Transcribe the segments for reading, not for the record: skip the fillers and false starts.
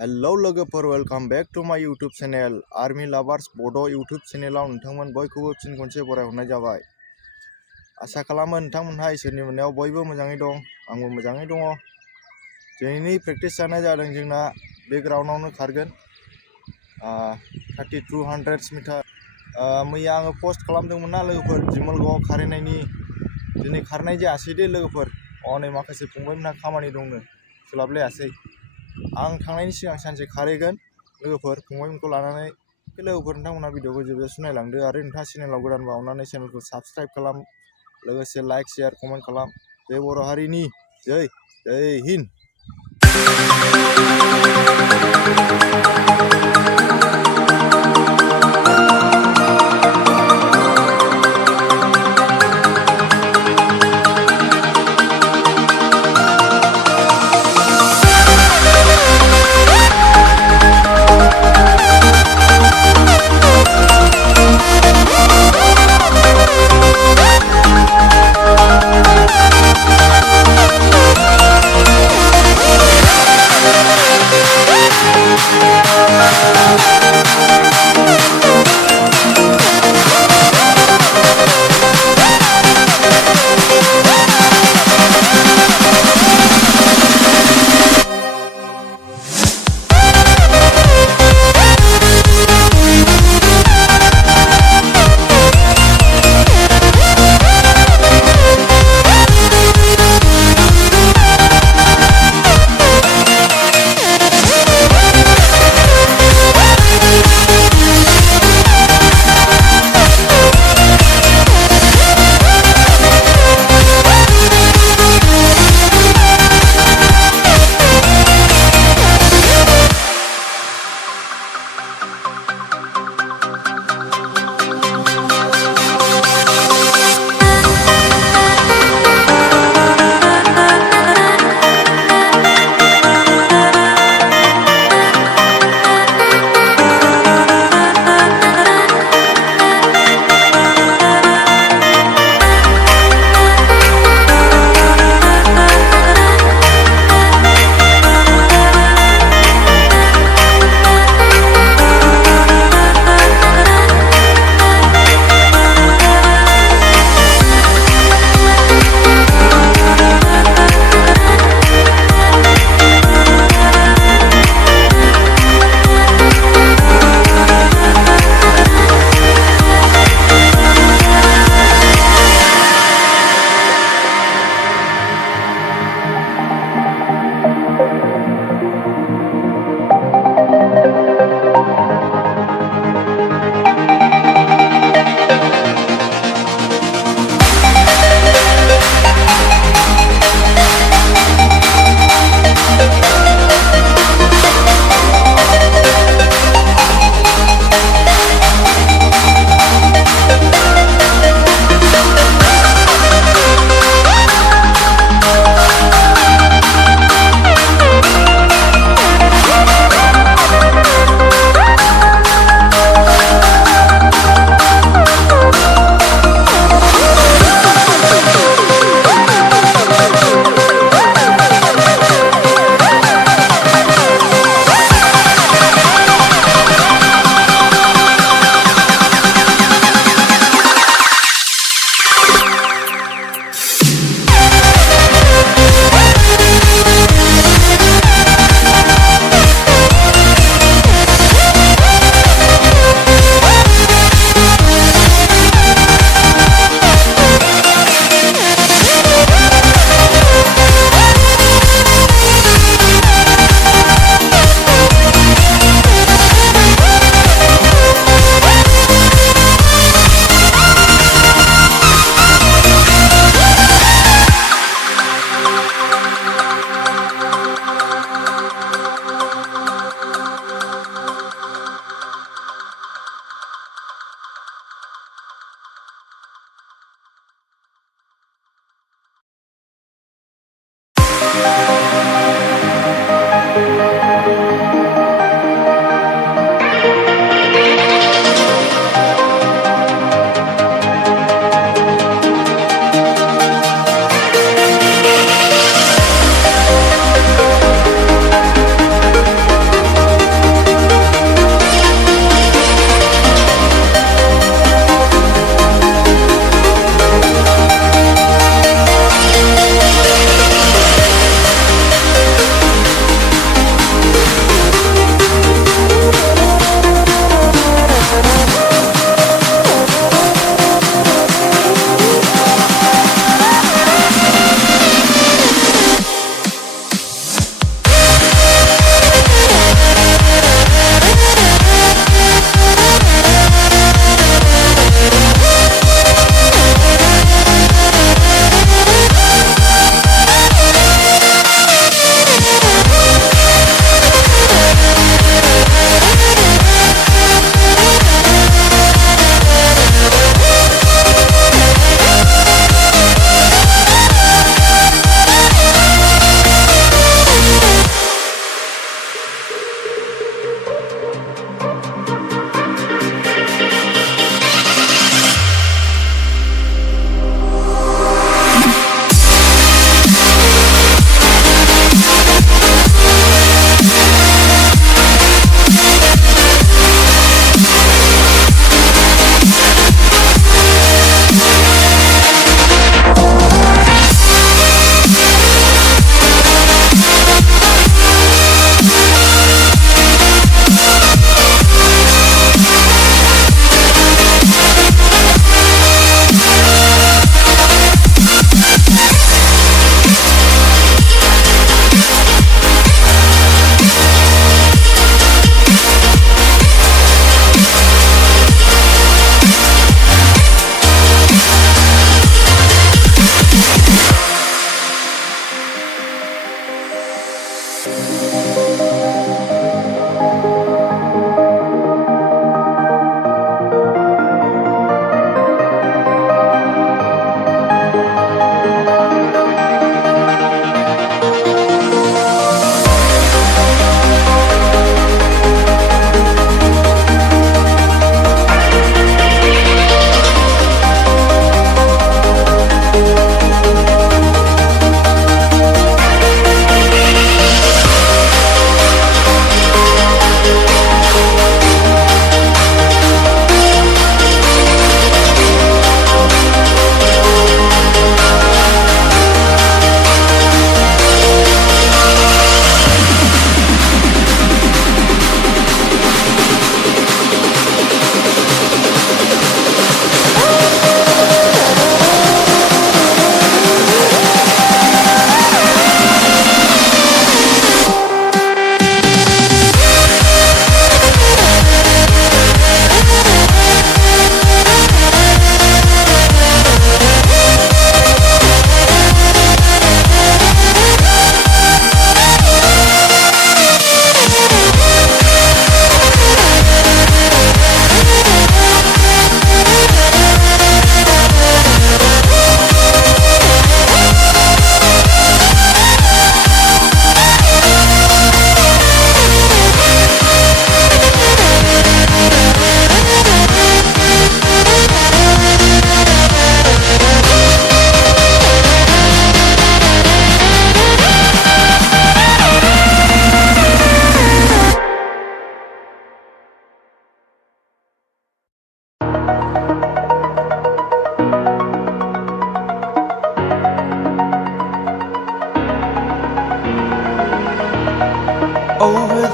Hello lwgwfwr, welcome back to my YouTube channel Army Lovers Bodo YouTube channel नोंथांमोन बयखौबो fin खनसे बरायहरनाय जाबाय। आसा खालामो नोंथांमोनहा इसोरनि अननायाव बयबो मोजाङै दं, आंबो मोजाङै दङ। दिनैनि प्रेक्टिसआनो जादों जोंना बे ग्राउन्डआवनो खारगोन 3200 मिटार। मैया आङो पस्ट खालामदोंमोन ना लोगोफोर दिमलगावआव खारहैनायनि। दिनै खारनाय जायासै दे लोगोफोर, हनै माखासे फंबायमोनहा खामानि दंनो सोलाबलायासै। आं थांनायनि सिगां सानसे खारहैगोन लोगोफोर फंबायमोनखौ लानानै। बे लोगोफोर नोंथांमोनहा भिडिअखौ जोबजासिम नायलांदो आरो नोंथाङा चेनेलाव गोदानबा अननानै चेनेलखौ साबस्क्राइब खालाम, लोगोसे लाइक शेयार कमेन्ट खालाम। जय बर' हारिनि जय हिन्द।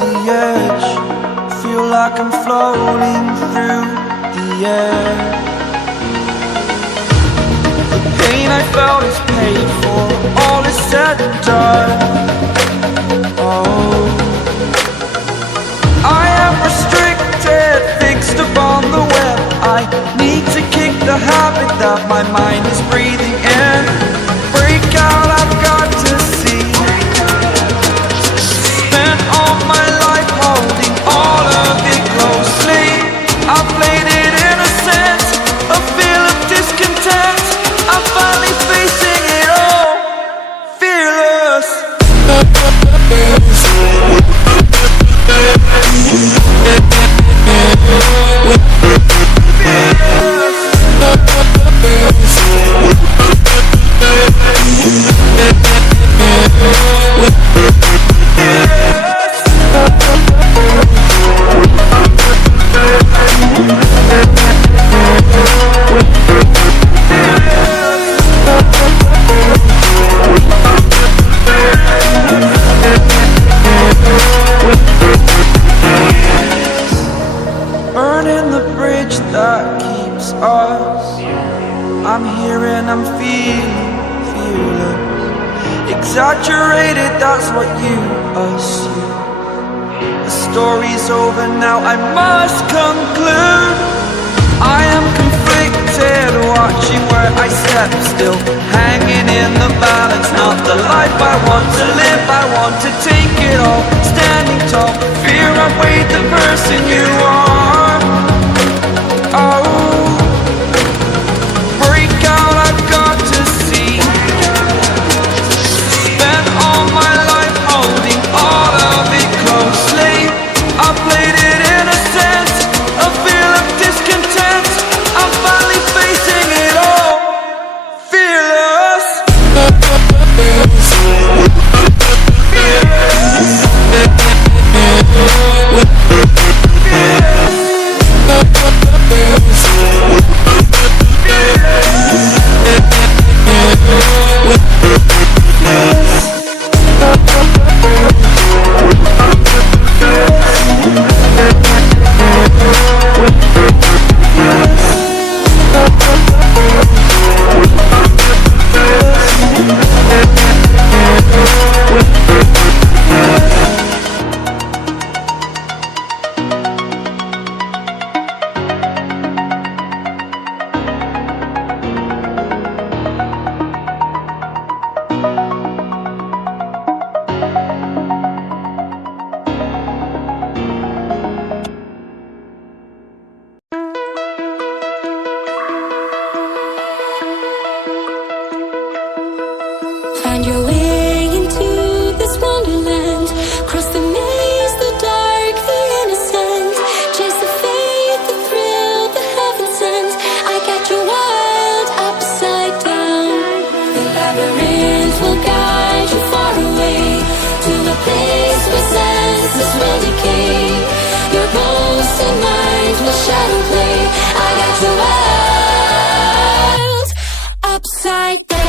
the edge, feel like I'm floating through the air. The pain I felt is paid for, all is said and done. Oh, I am restricted, fixed upon the web. I need to kick the habit that my mind is breathing in. Break out, I've got to see. Spent all my life holding all of it closely. I played it innocent, a feel of discontent. I'm finally facing it all, fearless. Burning the bridge that keeps us. I'm here and I'm feeling fearless. Exaggerated, that's what you assume. The story's over now, I must conclude. I am conflicted, watching where I step still, hanging in the balance. Not the life I want to live, I want to take it all. Standing tall, fear I've weighed the person you are. Oh, break out, I've got to see. Spent all my life holding all of it closely. I played it innocent, a feel of discontent. I'm finally facing it all, fearless. Find your way into this wonderland. Cross the maze, the dark, the innocent. Chase the faith, the thrill, the heaven sent. I got you wild upside down. The labyrinth will guide you far away to a place where senses will decay. Your ghost and mind will shadow play. I got you wild upside down.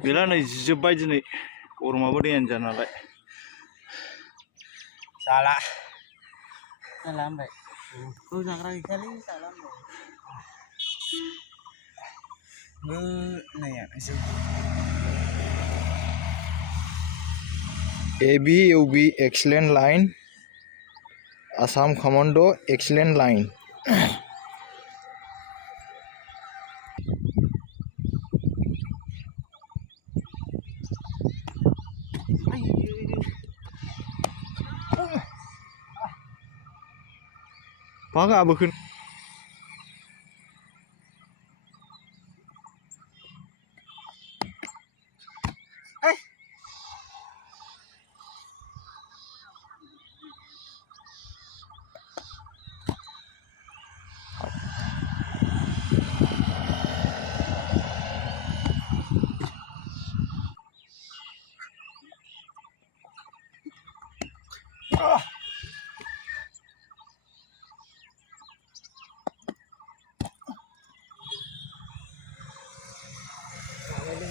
Bila नै जोब्बाय दिनै गरमाबो दैयानो जा नालाय जाला जाला होनबाय गौ जाग्रा गैखायालै जाला होनबाय नाया एसे ABUB excellent line, Assam commando excellent line. Paga bakın.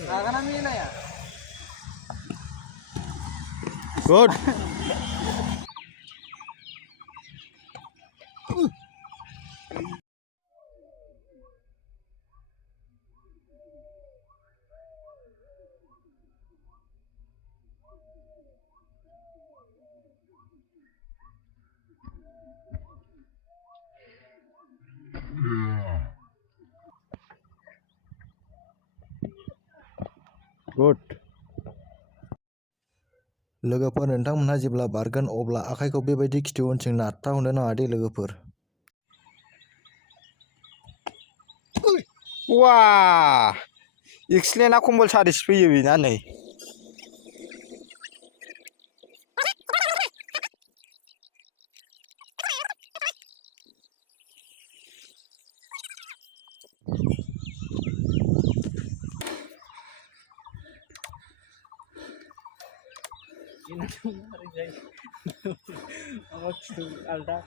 Akan namin na ya. Good. Good. लोगोफोर नोंथांमोनहा जेब्ला बारगोन अब्ला आखाइखौ बेबायदि खिथु उनथिं नारथावनो नाङा दे लोगोफोर। वाह एक्सलेन्टआ कम्बल सारिस फैयो बेना नै। Ini tuh, apa tuh, alda.